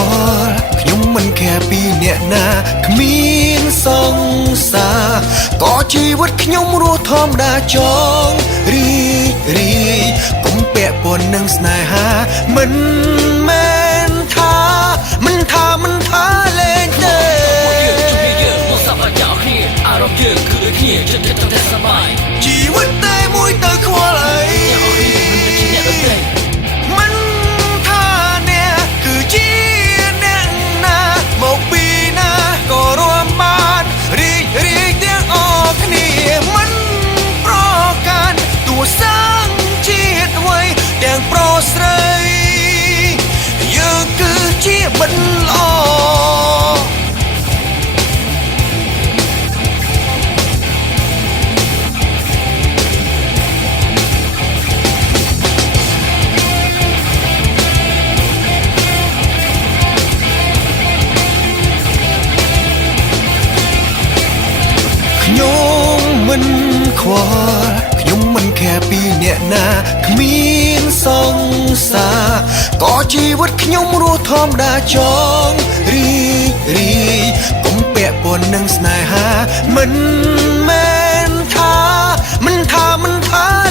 ល់ខ្ញុំមិនខែពីអ្នកណាគ្មានសង្សារក៏ជីវិតខ្ញុំរស់ធម្មតាចងរីកុំពាក់ព័ន្ធនឹងស្នេហាមិនមែនថាលេងទេជីវិតតែមួយទៅខ្វល់អីមិនថាអ្នកគឺជាអ្នកណាមកពីណាក៏រួមបានរីកទាំងអស់គ្នាមិនប្រកាន់តួសាងជាតិអ្វីទាំងប្រុសស្រីយើងគឺជាបិណ្ឌល្អខ្ញុំមិនខ្វល់ខ្ញុំមិនខែពីអ្នកណាគ្មានសង្សារក៏ជីវិតខ្ញុំរស់ធម្មតាចងរីកុំពាក់ព័ន្ធនឹងស្នេហាមិនមែនថា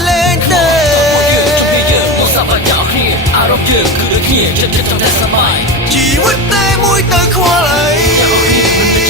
លេងទេជីវិតតែមួយទៅខ្វល់អី